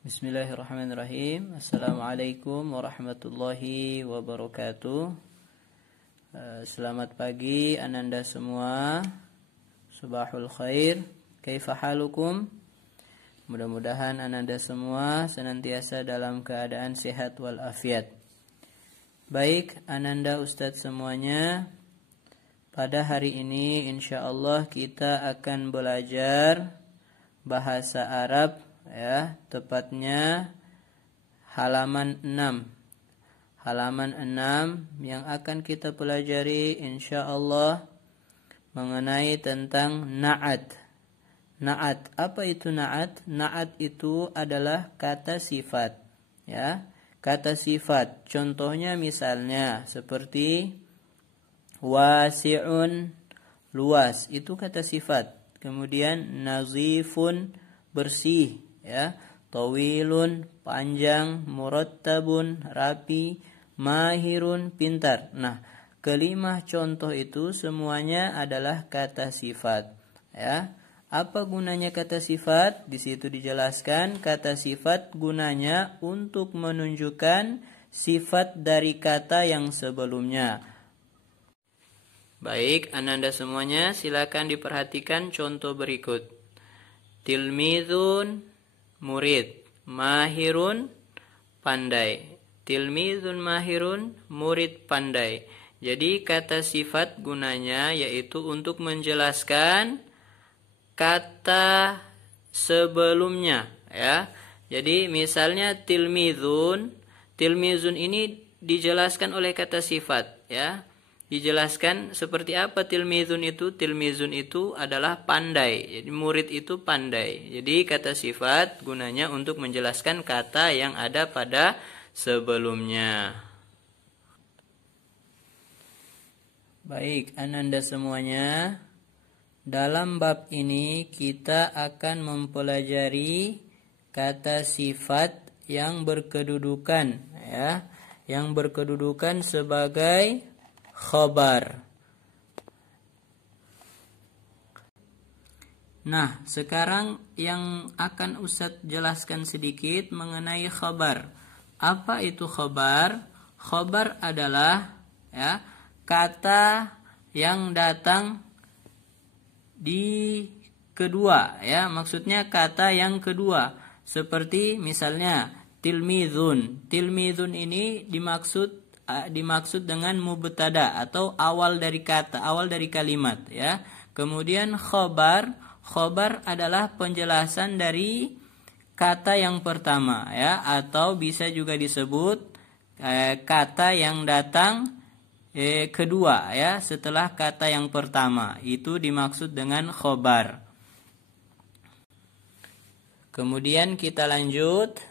Bismillahirrahmanirrahim. Assalamualaikum warahmatullahi wabarakatuh. Selamat pagi ananda semua. Subahul khair. Kaifa halukum? Mudah-mudahan ananda semua senantiasa dalam keadaan sehat walafiat. Baik ananda ustadz semuanya, pada hari ini insyaallah kita akan belajar bahasa Arab, ya, tepatnya halaman 6. Halaman 6 yang akan kita pelajari insyaallah mengenai tentang na'at. Na'at, apa itu na'at? Na'at itu adalah kata sifat, ya. Kata sifat, contohnya misalnya seperti wasi'un, luas, itu kata sifat. Kemudian nazifun, bersih, ya, tawilun, panjang, murattabun, rapi, mahirun, pintar. Nah, kelima contoh itu semuanya adalah kata sifat, ya. Apa gunanya kata sifat? Di situ dijelaskan kata sifat gunanya untuk menunjukkan sifat dari kata yang sebelumnya. Baik, ananda semuanya silakan diperhatikan contoh berikut. Tilmizun, murid. Mahirun, pandai. Tilmizun mahirun, murid pandai. Jadi kata sifat gunanya yaitu untuk menjelaskan kata sebelumnya, ya. Jadi misalnya tilmizun, tilmizun ini dijelaskan oleh kata sifat, ya. Dijelaskan seperti apa tilmizun itu? Tilmizun itu adalah pandai. Jadi murid itu pandai. Jadi kata sifat gunanya untuk menjelaskan kata yang ada pada sebelumnya. Baik, ananda semuanya, dalam bab ini kita akan mempelajari kata sifat yang berkedudukan, ya, yang berkedudukan sebagai khabar. Nah, sekarang yang akan Ustadz jelaskan sedikit mengenai khabar. Apa itu khabar? Khabar adalah, ya, kata yang datang di kedua, ya, maksudnya kata yang kedua. Seperti misalnya tilmizun. Tilmizun ini dimaksud dengan mubtada atau awal dari kata, awal dari kalimat, ya. Kemudian khobar adalah penjelasan dari kata yang pertama, ya, atau bisa juga disebut kata yang datang kedua, ya, setelah kata yang pertama. Itu dimaksud dengan khobar. Kemudian kita lanjut.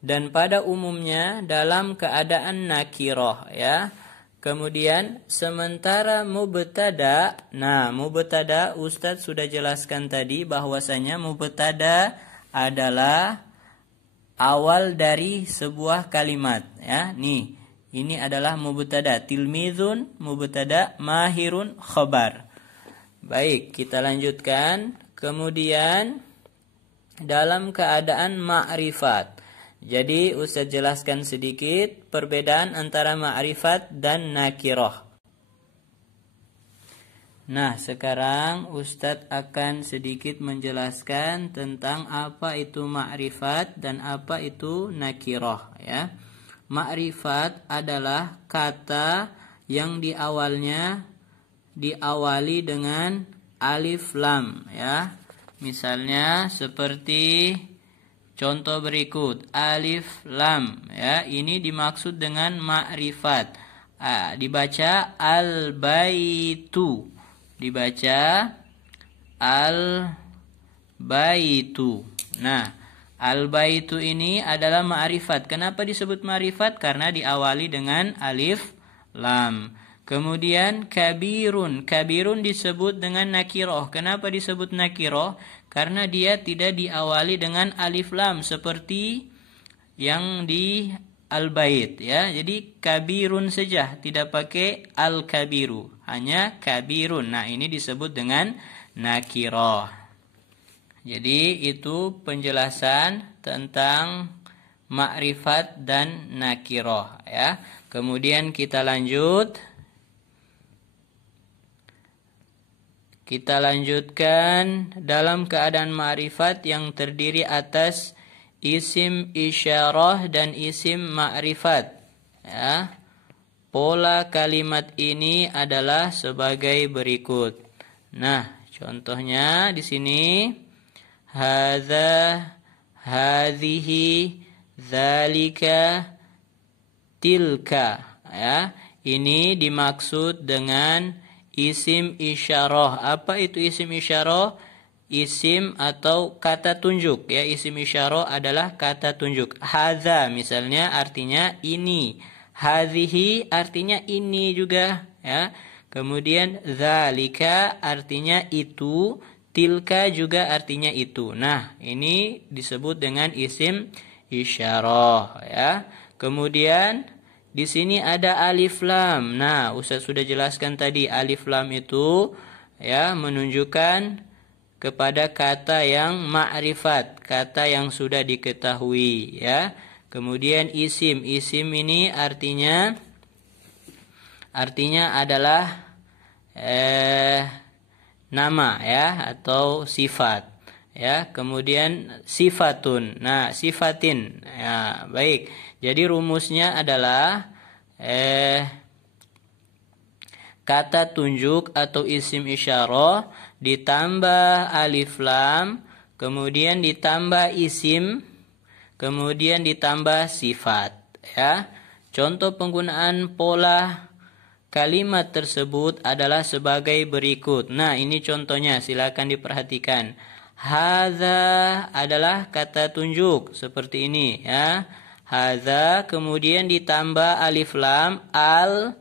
Dan pada umumnya dalam keadaan nakiroh, ya. Kemudian sementara mubtada, nah mubtada Ustadz sudah jelaskan tadi bahwasanya mubtada adalah awal dari sebuah kalimat, ya. Nih, ini adalah mubtada, tilmizun mubtada, mahirun khabar. Baik, kita lanjutkan. Kemudian dalam keadaan ma'rifat. Jadi Ustaz jelaskan sedikit perbedaan antara ma'rifat dan nakiroh. Nah, sekarang Ustaz akan sedikit menjelaskan tentang apa itu ma'rifat dan apa itu nakiroh, ya. Ma'rifat adalah kata yang diawali dengan alif lam, ya. Misalnya seperti contoh berikut, alif lam, ya, ini dimaksud dengan ma'rifat. Dibaca al-baitu. Dibaca al-baitu. Nah, al-baitu ini adalah ma'rifat. Kenapa disebut ma'rifat? Karena diawali dengan alif lam. Kemudian kabirun. Kabirun disebut dengan nakiroh. Kenapa disebut nakiroh? Karena dia tidak diawali dengan alif lam seperti yang di al-bait, ya. Jadi kabirun saja, tidak pakai al-kabiru, hanya kabirun. Nah, ini disebut dengan nakiroh. Jadi itu penjelasan tentang ma'rifat dan nakiroh ya. Kemudian kita lanjut. Kita lanjutkan dalam keadaan ma'rifat yang terdiri atas isim isyarah dan isim ma'rifat. Ya. Pola kalimat ini adalah sebagai berikut. Nah, contohnya di sini hadza, hadhihi, dzalika, tilka. Ya, ini dimaksud dengan isim isyarah. Apa itu isim isyarah? Isim atau kata tunjuk ya. Isim isyarah adalah kata tunjuk. Hadza misalnya artinya ini. Hadhihi artinya ini juga ya. Kemudian dzalika artinya itu, tilka juga artinya itu. Nah, ini disebut dengan isim isyarah ya. Kemudian di sini ada alif lam. Nah, Ustaz sudah jelaskan tadi alif lam itu ya menunjukkan kepada kata yang ma'rifat, kata yang sudah diketahui ya. Kemudian isim ini artinya adalah nama ya atau sifat ya. Kemudian sifatun. Nah, sifatin ya, baik. Jadi rumusnya adalah kata tunjuk atau isim isyarah ditambah alif lam, kemudian ditambah isim, kemudian ditambah sifat ya. Contoh penggunaan pola kalimat tersebut adalah sebagai berikut. Nah, ini contohnya, silakan diperhatikan. Hadza adalah kata tunjuk seperti ini ya. Hadza kemudian ditambah alif lam al.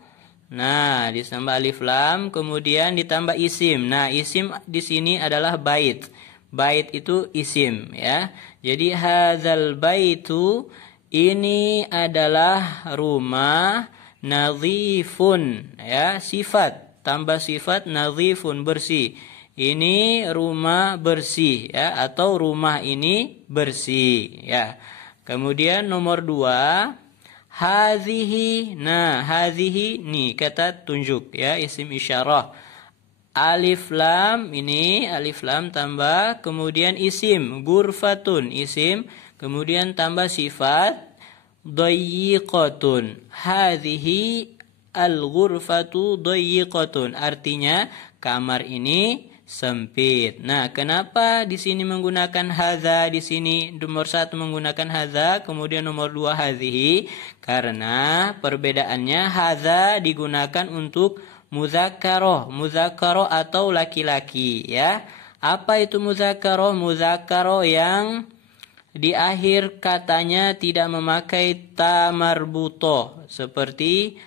Nah, ditambah alif lam kemudian ditambah isim. Nah, isim di sini adalah bait. Bait itu isim ya. Jadi hadzal baitu ini adalah rumah nadhifun ya, sifat tambah sifat nadhifun bersih. Ini rumah bersih ya, atau rumah ini bersih ya. Kemudian nomor 2 hadhihi. Nah, hadhihi nih kata tunjuk ya, isim isyarah. Alif lam ini alif lam tambah kemudian isim ghurfatun isim, kemudian tambah sifat dayyiqatun. Hadhihi al-ghurfatu dayyiqatun, artinya kamar ini sempit. Nah, kenapa di sini menggunakan hadza, di sini nomor 1 menggunakan hadza, kemudian nomor 2 hadhihi? Karena perbedaannya hadza digunakan untuk muzakkaroh atau laki-laki ya. Apa itu muzakkaroh? Muzakkaroh yang di akhir katanya tidak memakai ta marbutoh, seperti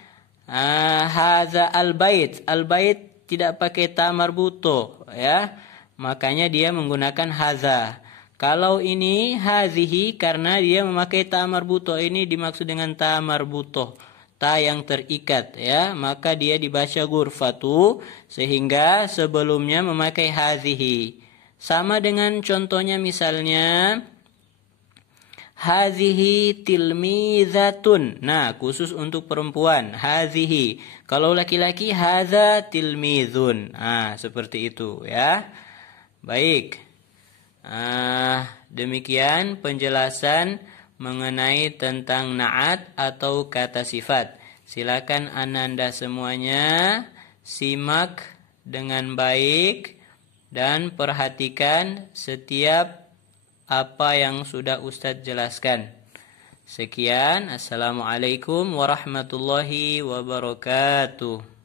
hadza al-bait. Al-bait tidak pakai ta marbutoh ya. Makanya dia menggunakan hadza. Kalau ini hadhihi karena dia memakai ta marbutoh, ini dimaksud dengan ta marbutoh, ta yang terikat ya, maka dia dibaca ghurfatu sehingga sebelumnya memakai hadhihi. Sama dengan contohnya misalnya hadhihi tilmizatun. Nah, khusus untuk perempuan hadhihi. Kalau laki-laki hadza tilmizun. Nah, seperti itu ya. Baik. Demikian penjelasan mengenai tentang na'at atau kata sifat. Silakan Ananda semuanya simak dengan baik dan perhatikan setiap apa yang sudah Ustadz jelaskan. Sekian, assalamualaikum warahmatullahi wabarakatuh.